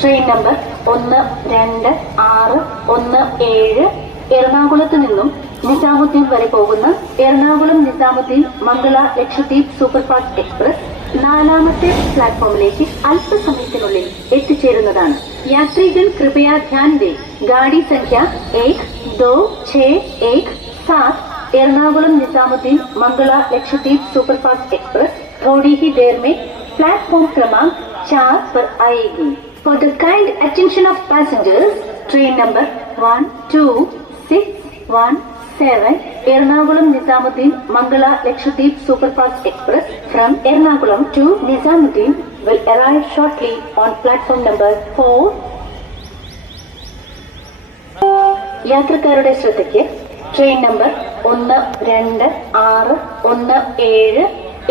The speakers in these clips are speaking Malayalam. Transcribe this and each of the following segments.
ട്രെയിൻ നമ്പർ 126117 എറണാകുളത്ത് നിന്നും നിസാമുദ്ദീൻ വരെ പോകുന്ന എറണാകുളം നിസാമുദ്ദീൻ മംഗള ലക്ഷദ്വീപ് സൂപ്പർഫാസ്റ്റ് എക്സ്പ്രസ് 4ാമത്തെ പ്ലാറ്റ്ഫോമിലേക്ക് അല്പസമയത്തിനുള്ളിൽ എത്തിച്ചേരുന്നതാണ്. യാത്രികൻ കൃപയാ ധ്യാൻ ദേ ഗാഡി സംഖ്യ 126117 एर्नाकुलम निजामुद्दीन मंगला लक्षद्वीप सुपरफास्ट एक्सप्रेस थोड़ी ही देर में प्लेटफॉर्म क्रमांक 4 पर आएगी. For the kind attention of passengers, train number 12617 Ernakulam Nizamuddin Mangala Lakshadweep Superfast Express from Ernakulam to Nizamuddin will arrive shortly on platform number 4. യാത്രക്കാരുടെ ശ്രദ്ധയ്ക്ക് ട്രെയിൻ നമ്പർ 126117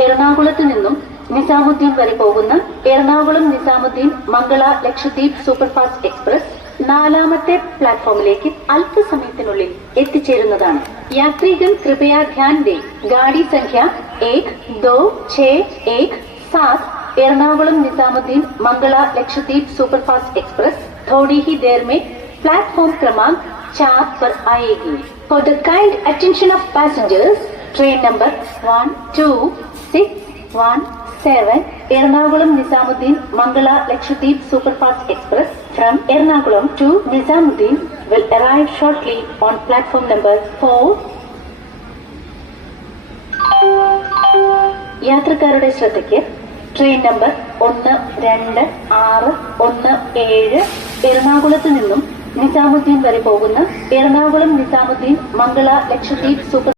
എറണാകുളത്ത് നിന്നും നിസാമുദ്ദീൻ വരെ പോകുന്ന എറണാകുളം നിസാമുദ്ദീൻ മംഗള ലക്ഷദ്വീപ് സൂപ്പർഫാസ്റ്റ് എക്സ്പ്രസ് 4ാമത്തെ പ്ലാറ്റ്ഫോമിലേക്ക് അല്പസമയത്തിനുള്ളിൽ എത്തിച്ചേരുന്നതാണ്. യാത്രികൻ കൃപയാ ധ്യാൻ ദേ ഗാഡി സംഖ്യ 126117 എറണാകുളം നിസാമുദ്ദീൻ മംഗള ലക്ഷദ്വീപ് സൂപ്പർഫാസ്റ്റ് एक्सप्रेस थोड़ी ही देर में प्लेटफॉर्म क्रमांक 4 पर आएगी. For the kind attention of passengers, train number 12617 Ernakulam Nizamuddin Mangala Lakshadweep Superfast Express from Ernakulam to Nizamuddin will arrive shortly on platform number 4. യാത്രക്കാരുടെ ശ്രദ്ധയ്ക്ക് ട്രെയിൻ നമ്പർ 126117 എറണാകുളത്ത് നിന്നും നിസാമുദ്ദീൻ വരെ പോകുന്ന എറണാകുളം നിസാമുദ്ദീൻ മംഗള ലക്ഷദ്വീപ് സൂപ്പർ